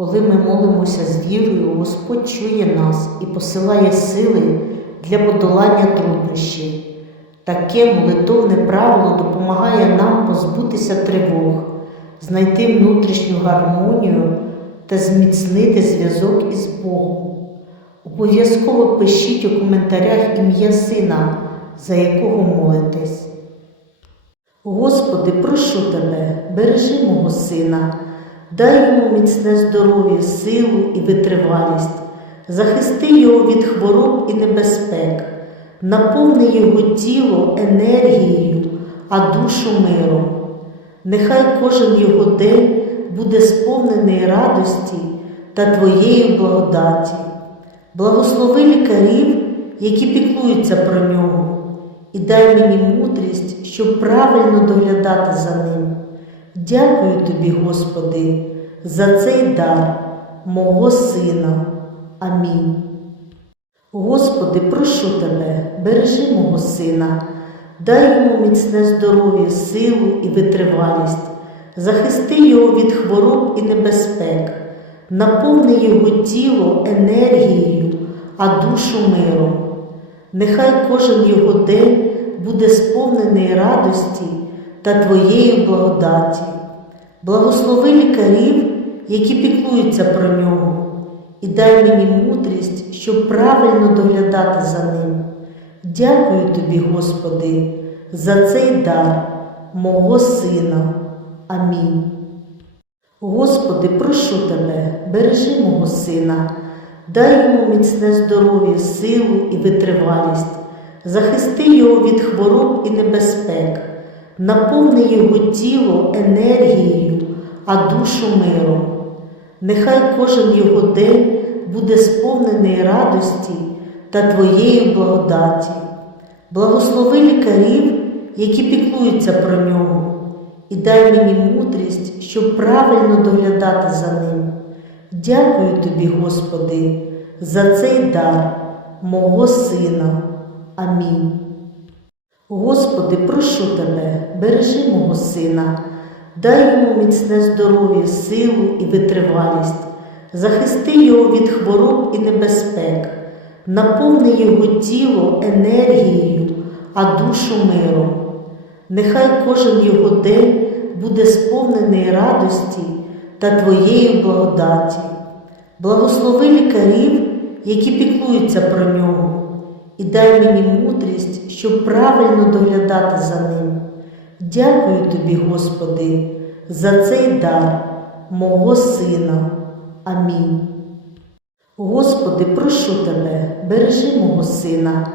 Коли ми молимося з вірою, Господь чує нас і посилає сили для подолання труднощів. Таке молитовне правило допомагає нам позбутися тривог, знайти внутрішню гармонію та зміцнити зв'язок із Богом. Обов'язково пишіть у коментарях ім'я сина, за якого молитесь. Господи, прошу тебе, бережи мого сина, дай йому міцне здоров'я, силу і витривалість, захисти його від хвороб і небезпек, наповни його тіло енергією, а душу миром. Нехай кожен його день буде сповнений радості та Твоєї благодаті. Благослови лікарів, які піклуються про нього, і дай мені мудрість, щоб правильно доглядати за ним. Дякую тобі, Господи, за цей дар мого сина. Амінь. Господи, прошу тебе, бережи мого сина, дай йому міцне здоров'я, силу і витривалість, захисти його від хвороб і небезпек, наповни його тіло енергією, а душу миром. Нехай кожен його день буде сповнений радості та Твоєї благодаті. Благослови лікарів, які піклуються про нього, і дай мені мудрість, щоб правильно доглядати за ним. Дякую тобі, Господи, за цей дар мого сина. Амінь. Господи, прошу тебе, бережи мого сина, дай йому міцне здоров'я, силу і витривалість, захисти його від хвороб і небезпек, наповни його тіло енергією, а душу миром. Нехай кожен його день буде сповнений радості та Твоєї благодаті. Благослови лікарів, які піклуються про нього, і дай мені мудрість, щоб правильно доглядати за ним. Дякую тобі, Господи, за цей дар мого сина. Амінь. Господи, прошу тебе, бережи мого сина, дай йому міцне здоров'я, силу і витривалість, захисти його від хвороб і небезпек, наповни його тіло енергією, а душу миром. Нехай кожен його день буде сповнений радості та Твоєї благодаті. Благослови лікарів, які піклуються про нього, і дай мені мудрість, щоб правильно доглядати за ним. Дякую тобі, Господи, за цей дар мого сина. Амінь. Господи, прошу тебе, бережи мого сина,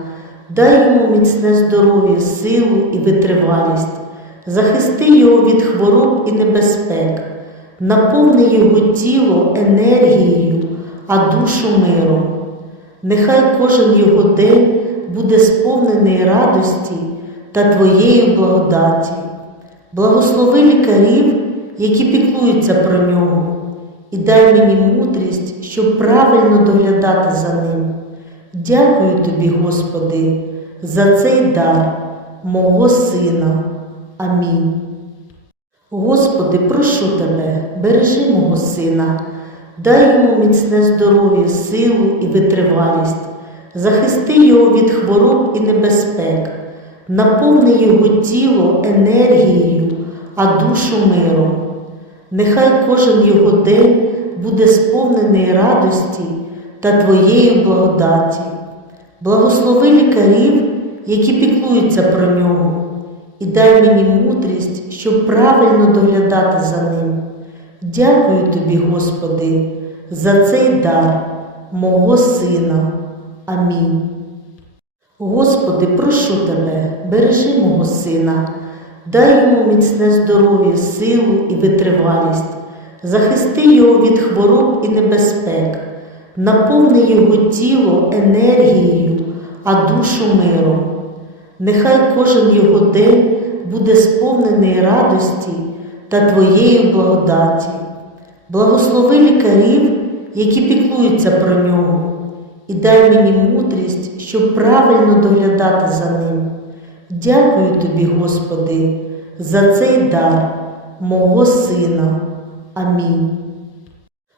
дай йому міцне здоров'я, силу і витривалість, захисти його від хвороб і небезпек, наповни його тіло енергією, а душу миром. Нехай кожен його день буде сповнений радості та Твоєї благодаті. Благослови лікарів, які піклуються про нього, і дай мені мудрість, щоб правильно доглядати за ним. Дякую тобі, Господи, за цей дар мого сина. Амінь. Господи, прошу тебе, бережи мого сина, дай йому міцне здоров'я, силу і витривалість, захисти його від хвороб і небезпек, наповни його тіло енергією, а душу миром. Нехай кожен його день буде сповнений радості та Твоєї благодаті. Благослови лікарів, які піклуються про нього, і дай мені мудрість, щоб правильно доглядати за ним. Дякую тобі, Господи, за цей дар мого сина. Амінь. Господи, прошу тебе, бережи мого сина, дай йому міцне здоров'я, силу і витривалість, захисти його від хвороб і небезпек, наповни його тіло енергією, а душу миром. Нехай кожен його день буде сповнений радості та Твоєї благодаті. Благослови лікарів, які піклуються про нього, і дай мені мудрість, щоб правильно доглядати за ним. Дякую тобі, Господи, за цей дар мого сина. Амінь.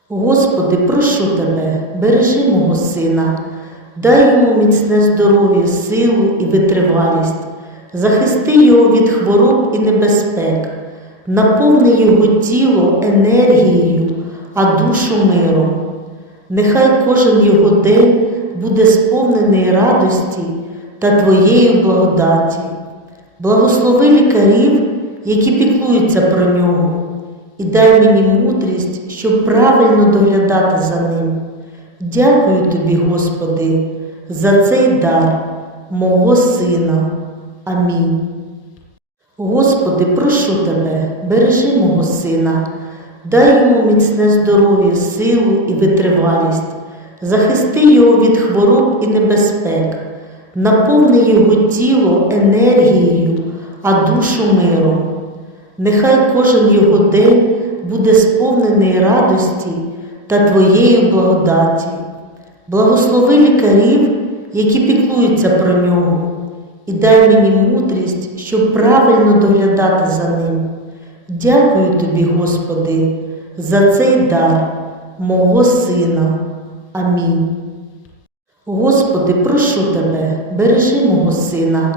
Господи, прошу тебе, бережи мого сина, дай йому міцне здоров'я, силу і витривалість, захисти його від хвороб і небезпек, наповни його тіло енергією, а душу миром. Нехай кожен його день буде сповнений радості та Твоєї благодаті. Благослови лікарів, які піклуються про нього, і дай мені мудрість, щоб правильно доглядати за ним. Дякую тобі, Господи, за цей дар мого сина. Амінь. Господи, прошу тебе, бережи мого сина, дай йому міцне здоров'я, силу і витривалість, захисти його від хвороб і небезпек, наповни його тіло енергією, а душу миром. Нехай кожен його день буде сповнений радості та Твоєї благодаті. Благослови лікарів, які піклуються про нього, і дай мені мудрість, щоб правильно доглядати за ним. Дякую тобі, Господи, за цей дар мого сина. Амінь. Господи, прошу тебе, бережи мого сина,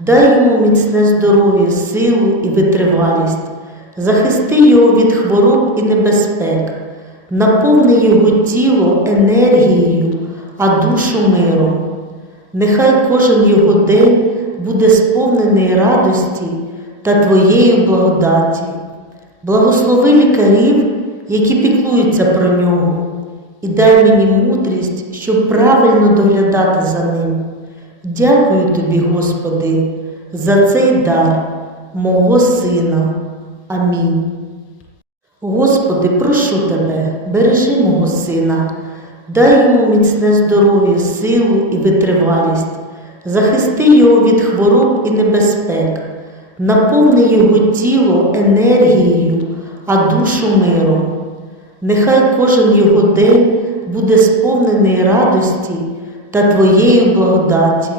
дай йому міцне здоров'я, силу і витривалість, захисти його від хвороб і небезпек, наповни його тіло енергією, а душу миром. Нехай кожен його день буде сповнений радості та Твоєї благодаті. Благослови лікарів, які піклуються про нього, і дай мені мудрість, щоб правильно доглядати за ним. Дякую тобі, Господи, за цей дар мого сина. Амінь. Господи, прошу тебе, бережи мого сина, дай йому міцне здоров'я, силу і витривалість, захисти його від хвороб і небезпек, наповни його тіло енергією, а душу миром. Нехай кожен його день буде сповнений радості та Твоєї благодаті.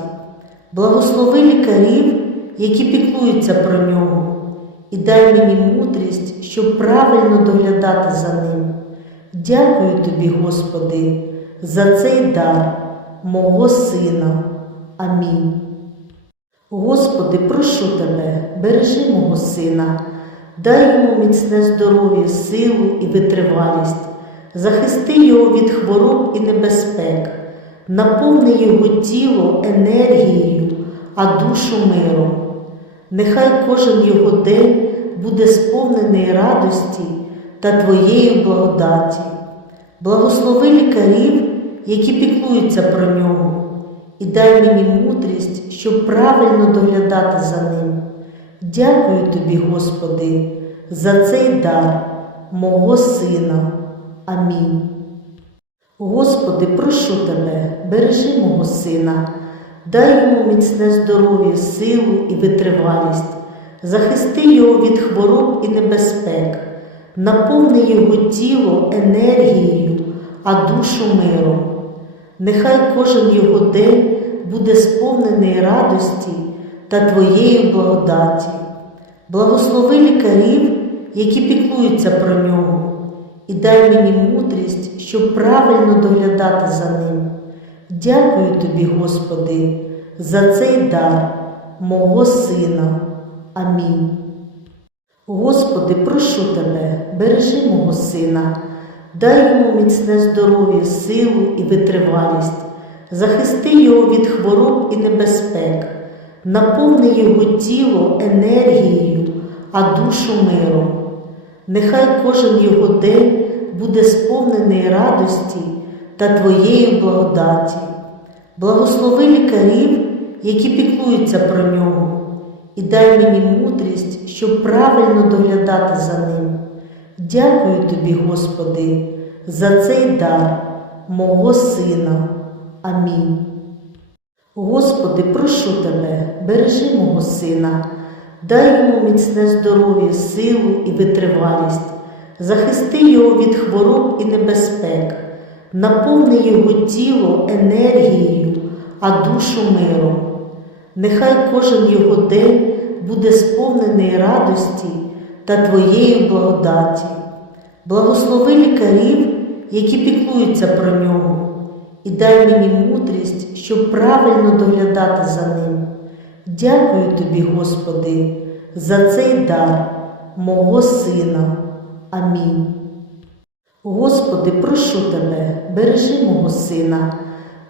Благослови лікарів, які піклуються про нього, і дай мені мудрість, щоб правильно доглядати за ним. Дякую тобі, Господи, за цей дар мого сина. Амінь. Господи, прошу тебе, бережи мого сина, дай йому міцне здоров'я, силу і витривалість, захисти його від хвороб і небезпек, наповни його тіло енергією, а душу миром. Нехай кожен його день буде сповнений радості та Твоєї благодаті. Благослови лікарів, які піклуються про нього, і дай мені мудрість, щоб правильно доглядати за ним. Дякую тобі, Господи, за цей дар мого сина. Амінь. Господи, прошу тебе, бережи мого сина, дай йому міцне здоров'я, силу і витривалість, захисти його від хвороб і небезпек, наповни його тіло енергією, а душу миром. Нехай кожен його день буде сповнений радості та Твоєї благодаті. Благослови лікарів, які піклуються про нього, і дай мені мудрість, щоб правильно доглядати за ним. Дякую тобі, Господи, за цей дар мого сина. Амінь. Господи, прошу тебе, бережи мого сина, дай йому міцне здоров'я, силу і витривалість, захисти його від хвороб і небезпек, наповни його тіло енергією, а душу миром. Нехай кожен його день буде сповнений радості та Твоєї благодаті. Благослови лікарів, які піклуються про нього, і дай мені мудрість, щоб правильно доглядати за ним. Дякую тобі, Господи, за цей дар мого сина. Амінь. Господи, прошу тебе, бережи мого сина, дай йому міцне здоров'я, силу і витривалість, захисти його від хвороб і небезпек, наповни його тіло енергією, а душу миром. Нехай кожен його день буде сповнений радості та Твоєї благодаті. Благослови лікарів, які піклуються про нього, і дай мені мудрість, щоб правильно доглядати за ним. Дякую тобі, Господи, за цей дар мого Сина. Амінь. Господи, прошу тебе, бережи мого сина,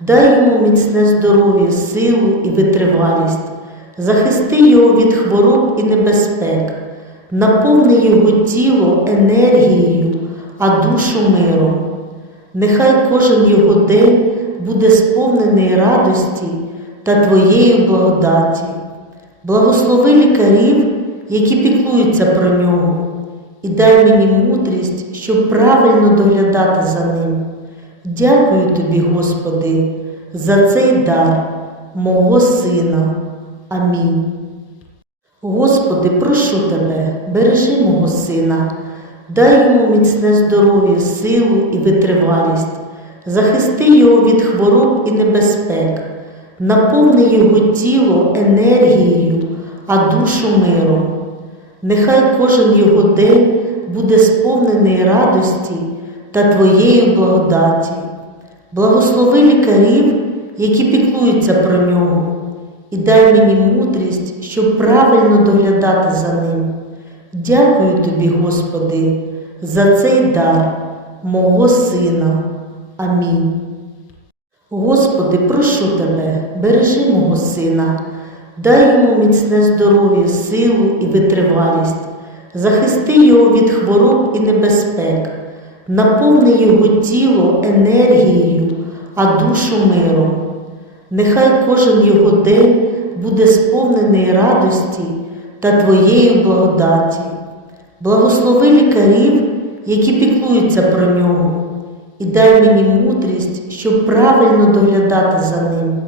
дай йому міцне здоров'я, силу і витривалість, захисти його від хвороб і небезпек, наповни його тіло енергією, а душу миром. Нехай кожен його день буде сповнений радості та Твоєї благодаті. Благослови лікарів, які піклуються про нього, і дай мені мудрість, щоб правильно доглядати за ним. Дякую тобі, Господи, за цей дар мого Сина. Амінь. Господи, прошу тебе, бережи мого сина, дай йому міцне здоров'я, силу і витривалість, захисти його від хвороб і небезпек, наповни його тіло енергією, а душу миром. Нехай кожен його день буде сповнений радості та Твоєї благодаті. Благослови лікарів, які піклуються про нього, і дай мені мудрість, щоб правильно доглядати за ним. Дякую тобі, Господи, за цей дар мого Сина. Амінь. Господи, прошу тебе, бережи мого сина, дай йому міцне здоров'я, силу і витривалість, захисти його від хвороб і небезпек, наповни його тіло енергією, а душу миром. Нехай кожен його день буде сповнений радості та Твоєї благодаті. Благослови лікарів, які піклуються про нього, і дай мені мудрість, щоб правильно доглядати за ним.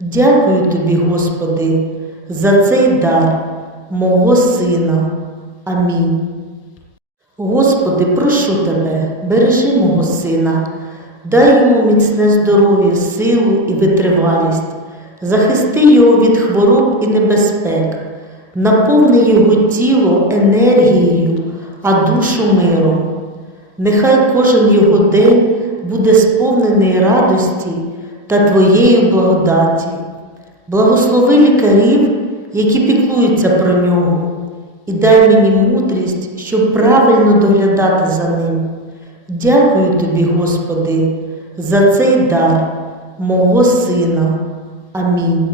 Дякую тобі, Господи, за цей дар мого Сина. Амінь. Господи, прошу тебе, бережи мого сина, дай йому міцне здоров'я, силу і витривалість, захисти його від хвороб і небезпек, наповни його тіло енергією, а душу миром. Нехай кожен його день буде сповнений радості та Твоєї благодаті. Благослови лікарів, які піклуються про нього, і дай мені мудрість, щоб правильно доглядати за ним. Дякую тобі, Господи, за цей дар мого Сина. Амінь.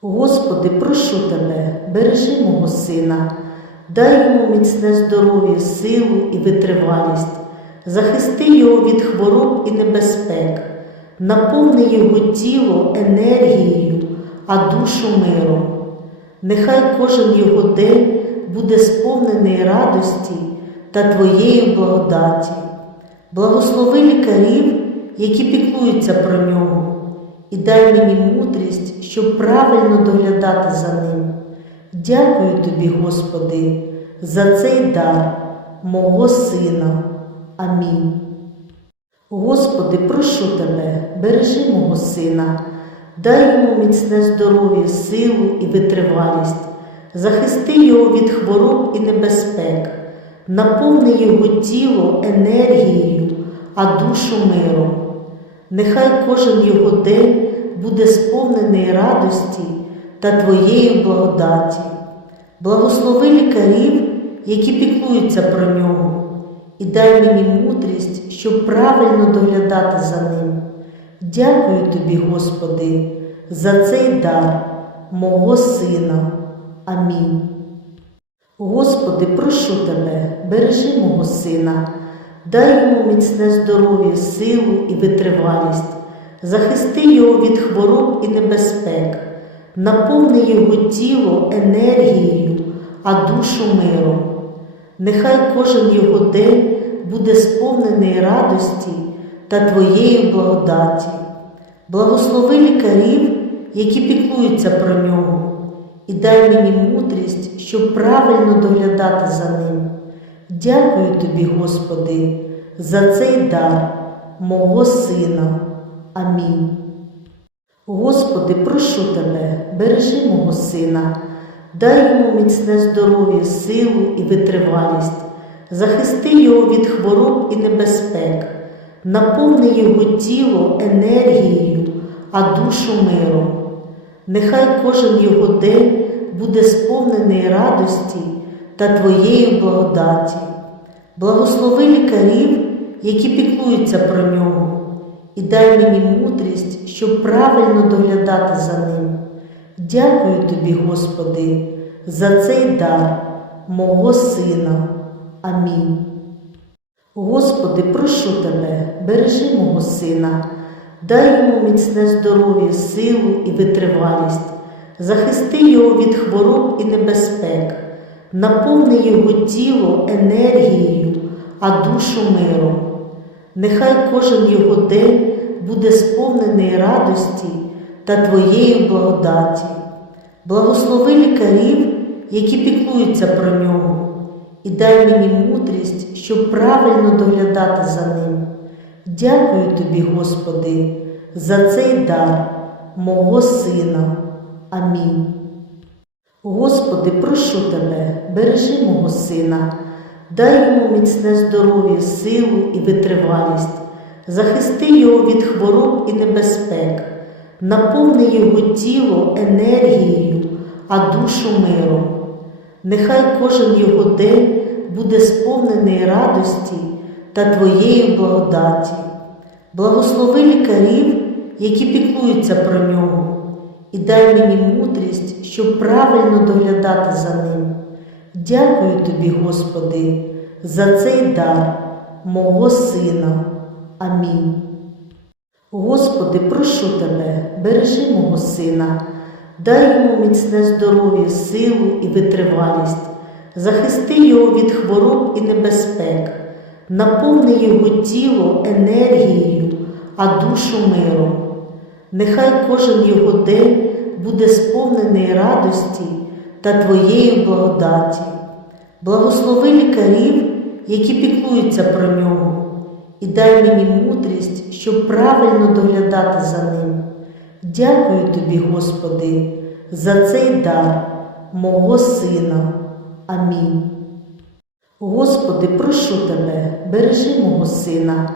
Господи, прошу тебе, бережи мого сина, дай йому міцне здоров'я, силу і витривалість, захисти його від хвороб і небезпек, наповни його тіло енергією, а душу миром. Нехай кожен його день буде сповнений радості та Твоєї благодаті. Благослови лікарів, які піклуються про нього, і дай мені мудрість, щоб правильно доглядати за ним. Дякую тобі, Господи, за цей дар мого Сина. Амінь. Господи, прошу тебе, бережи мого сина, дай йому міцне здоров'я, силу і витривалість, захисти його від хвороб і небезпек, наповни його тіло енергією, а душу миром. Нехай кожен його день буде сповнений радості та Твоєї благодаті. Благослови лікарів, які піклуються про нього, і дай мені мудрість, щоб правильно доглядати за ним. Дякую тобі, Господи, за цей дар мого Сина. Амінь. Господи, прошу тебе, бережи мого сина, дай йому міцне здоров'я, силу і витривалість, захисти його від хвороб і небезпек, наповни його тіло енергією, а душу миром. Нехай кожен його день буде сповнений радості та Твоєї благодаті. Благослови лікарів, які піклуються про нього, і дай мені мудрість, щоб правильно доглядати за ним. Дякую тобі, Господи, за цей дар мого Сина. Амінь. Господи, прошу тебе, бережи мого сина, дай йому міцне здоров'я, силу і витривалість, захисти його від хвороб і небезпек, наповни його тіло енергією, а душу миром. Нехай кожен його день буде сповнений радості та Твоєї благодаті. Благослови лікарів, які піклуються про нього, і дай мені мудрість, щоб правильно доглядати за ним. Дякую тобі, Господи, за цей дар мого Сина. Амінь. Господи, прошу Тебе, бережи мого сина, дай йому міцне здоров'я, силу і витривалість, захисти його від хвороб і небезпек, наповни його тіло енергією, а душу миром. Нехай кожен його день буде сповнений радості та Твоєї благодаті. Благослови лікарів, які піклуються про нього, і дай мені мудрість, щоб правильно доглядати за ним. Дякую тобі, Господи, за цей дар мого Сина. Амінь. Господи, прошу Тебе, бережи мого сина, дай йому міцне здоров'я, силу і витривалість, захисти його від хвороб і небезпек, наповни його тіло енергією, а душу миром. Нехай кожен його день буде сповнений радості та Твоєї благодаті. Благослови лікарів, які піклуються про нього, і дай мені мудрість, щоб правильно доглядати за ним. Дякую тобі, Господи, за цей дар мого Сина. Амінь. Господи, прошу Тебе, бережи мого сина, дай йому міцне здоров'я, силу і витривалість, захисти його від хвороб і небезпек, наповни його тіло енергією, а душу миром. Нехай кожен його день буде сповнений радості та Твоєї благодаті. Благослови лікарів, які піклуються про нього, і дай мені мудрість, щоб правильно доглядати за ним. Дякую тобі, Господи, за цей дар мого Сина. Амінь. Господи, прошу Тебе, бережи мого сина,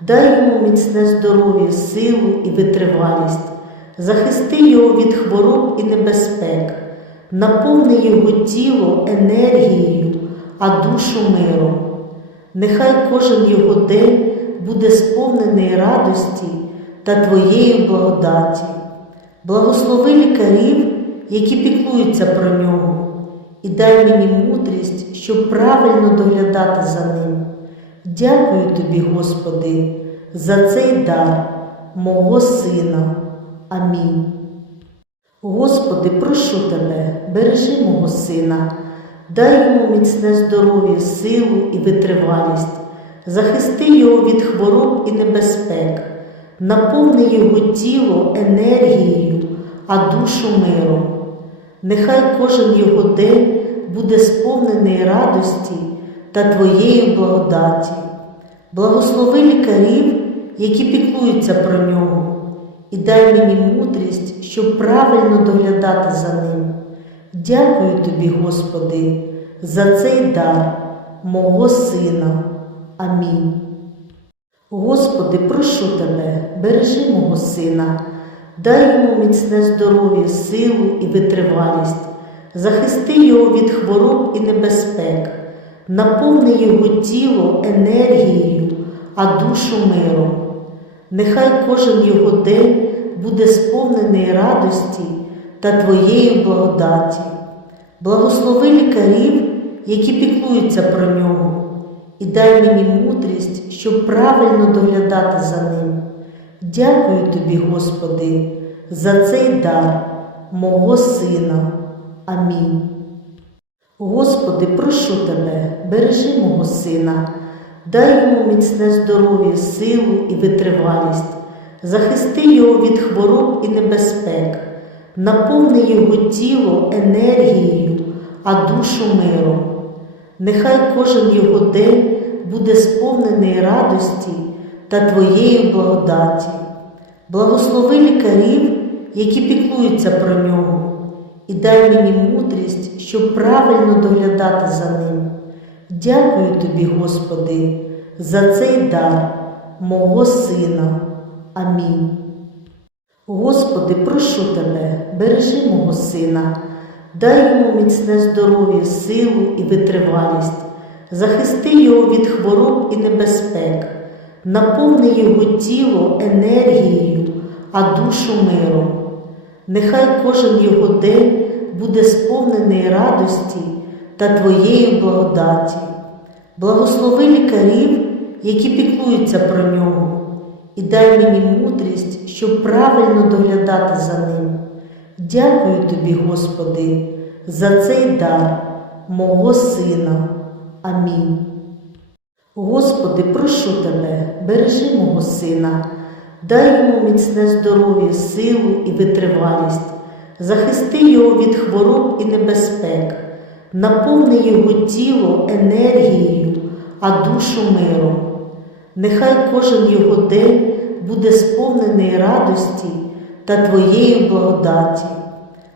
дай йому міцне здоров'я, силу і витривалість, захисти його від хвороб і небезпек, наповни його тіло енергією, а душу миром. Нехай кожен його день буде сповнений радості та Твоєї благодаті. Благослови лікарів, які піклуються про нього, і дай мені мудрість, щоб правильно доглядати за ним. Дякую тобі, Господи, за цей дар мого Сина. Амінь. Господи, прошу Тебе, бережи мого сина, дай йому міцне здоров'я, силу і витривалість, захисти його від хвороб і небезпек, наповни його тіло енергією, а душу миром. Нехай кожен його день буде сповнений радості та Твоєї благодаті. Благослови лікарів, які піклуються про нього, і дай мені мудрість, щоб правильно доглядати за ним. Дякую тобі, Господи, за цей дар мого Сина. Амінь. Господи, прошу Тебе, бережи мого сина, дай йому міцне здоров'я, силу і витривалість, захисти його від хвороб і небезпек, наповни його тіло енергією, а душу миром. Нехай кожен його день буде сповнений радості та Твоєї благодаті. Благослови лікарів, які піклуються про нього, і дай мені мудрість, щоб правильно доглядати за ним. Дякую тобі, Господи, за цей дар мого Сина. Амінь. Господи, прошу Тебе, бережи мого сина, дай йому міцне здоров'я, силу і витривалість, захисти його від хвороб і небезпек, наповни його тіло енергією, а душу миром. Нехай кожен його день буде сповнений радості та Твоєї благодаті. Благослови лікарів, які піклуються про нього, і дай мені мудрість, щоб правильно доглядати за ним. Дякую тобі, Господи, за цей дар мого Сина. Амінь. Господи, прошу Тебе, бережи мого сина, дай йому міцне здоров'я, силу і витривалість, захисти його від хвороб і небезпек, наповни його тіло енергією, а душу миром. Нехай кожен його день буде сповнений радості та Твоєї благодаті. Благослови лікарів, які піклуються про нього, і дай мені мудрість, щоб правильно доглядати за ним. Дякую тобі, Господи, за цей дар мого Сина. Амінь. Господи, прошу Тебе, бережи мого сина, дай йому міцне здоров'я, силу і витривалість, захисти його від хвороб і небезпек, наповни його тіло енергією, а душу миром. Нехай кожен його день буде сповнений радості та Твоєї благодаті.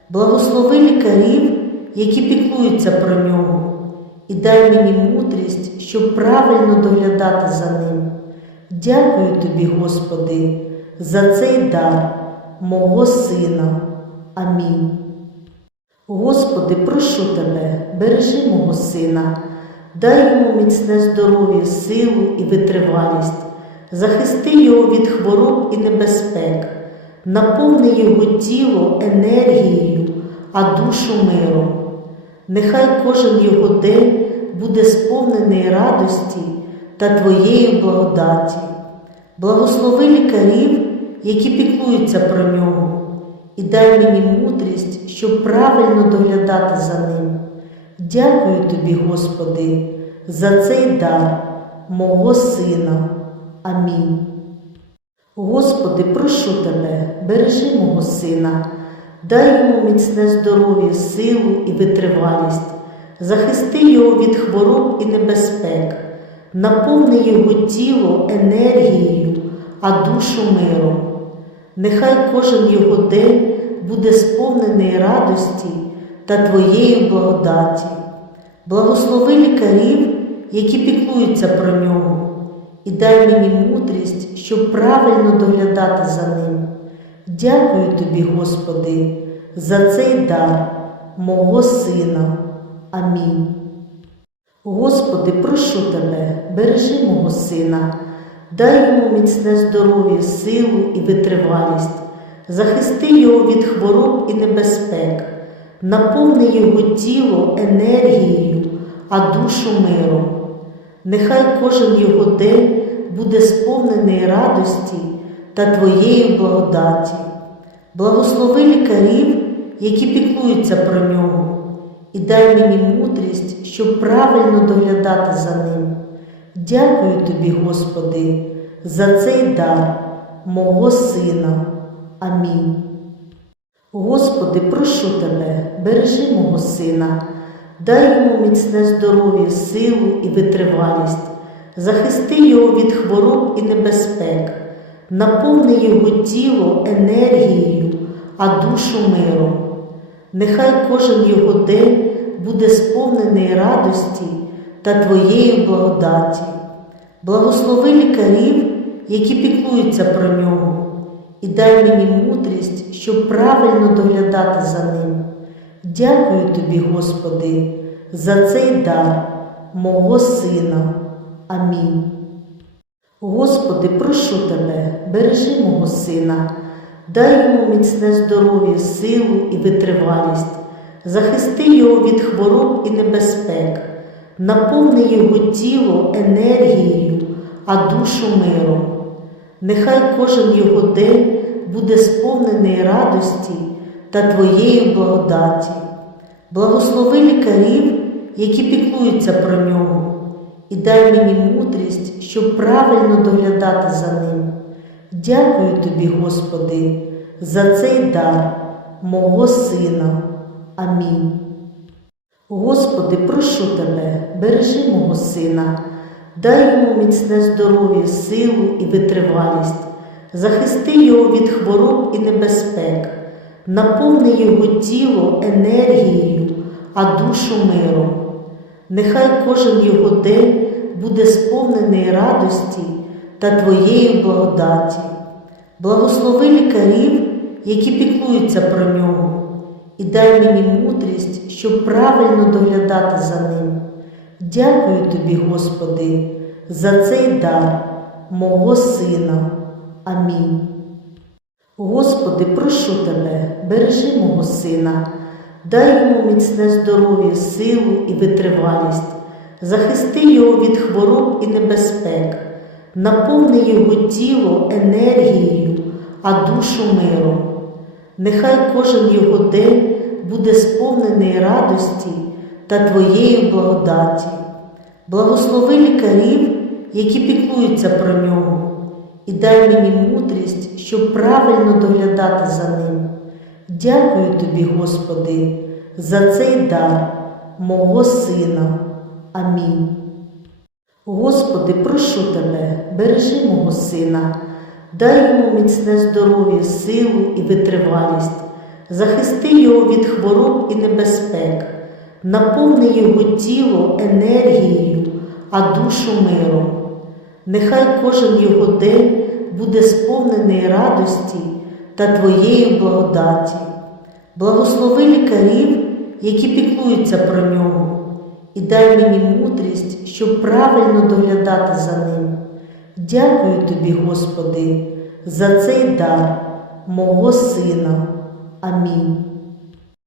Благослови лікарів, які піклуються про нього, і дай мені мудрість, щоб правильно доглядати за ним. Дякую тобі, Господи, за цей дар мого Сина. Амінь. Господи, прошу Тебе, бережи мого сина, дай йому міцне здоров'я, силу і витривалість, захисти його від хвороб і небезпек, наповни його тіло енергією, а душу миром. Нехай кожен його день буде сповнений радості та Твоєї благодаті. Благослови лікарів, які піклуються про нього, і дай мені мудрість, щоб правильно доглядати за ним. Дякую тобі, Господи, за цей дар мого Сина. Амінь. Господи, прошу Тебе, бережи мого сина, дай йому міцне здоров'я, силу і витривалість, захисти його від хвороб і небезпек, наповни його тіло енергією, а душу миром. Нехай кожен його день буде сповнений радості та Твоєї благодаті. Благослови лікарів, які піклуються про нього, і дай мені мудрість, щоб правильно доглядати за ним. Дякую тобі, Господи, за цей дар мого Сина. Амінь. Господи, прошу Тебе, бережи мого сина, дай йому міцне здоров'я, силу і витривалість, захисти його від хвороб і небезпек, наповни його тіло енергією, а душу миром. Нехай кожен його день буде сповнений радості та Твоєї благодаті. Благослови лікарів, які піклуються про нього, і дай мені мудрість, щоб правильно доглядати за ним. Дякую тобі, Господи, за цей дар мого Сина. Амінь. Господи, прошу Тебе, бережи мого сина, дай йому міцне здоров'я, силу і витривалість, захисти його від хвороб і небезпек, наповни його тіло енергією, а душу миром. Нехай кожен його день буде сповнений радості та Твоєї благодаті. Благослови лікарів, які піклуються про нього, і дай мені мудрість, щоб правильно доглядати за ним. Дякую тобі, Господи, за цей дар мого Сина. Амінь. Господи, прошу Тебе, бережи мого сина, дай йому міцне здоров'я, силу і витривалість, захисти його від хвороб і небезпек, наповни його тіло енергією, а душу миром. Нехай кожен його день буде сповнений радості та Твоєї благодаті. Благослови лікарів, які піклуються про нього, і дай мені мудрість, щоб правильно доглядати за ним. Дякую тобі, Господи, за цей дар мого Сина. Амінь. Господи, прошу Тебе, бережи мого сина, дай йому міцне здоров'я, силу і витривалість, захисти його від хвороб і небезпек, наповни його тіло енергією, а душу миром. Нехай кожен його день буде сповнений радості та Твоєї благодаті. Благослови лікарів, які піклуються про нього, і дай мені мудрість, щоб правильно доглядати за ним. Дякую тобі, Господи, за цей дар мого сина. Амінь. Господи, прошу тебе, бережи мого сина, дай йому міцне здоров'я, силу і витривалість, захисти його від хвороб і небезпек, наповни його тіло енергією, а душу миром. Нехай кожен його день буде сповнений радості та Твоєї благодаті. Благослови лікарів, які піклуються про нього, і дай мені мудрість, щоб правильно доглядати за ним. Дякую тобі, Господи, за цей дар мого сина. Амінь. Господи, прошу тебе, бережи мого сина, дай йому міцне здоров'я, силу і витривалість, захисти його від хвороб і небезпек, наповни його тіло енергією, а душу миром. Нехай кожен його день буде сповнений радості та Твоєї благодаті. Благослови лікарів, які піклуються про нього, і дай мені мудрість, щоб правильно доглядати за ним. Дякую тобі, Господи, за цей дар мого сина. Амінь.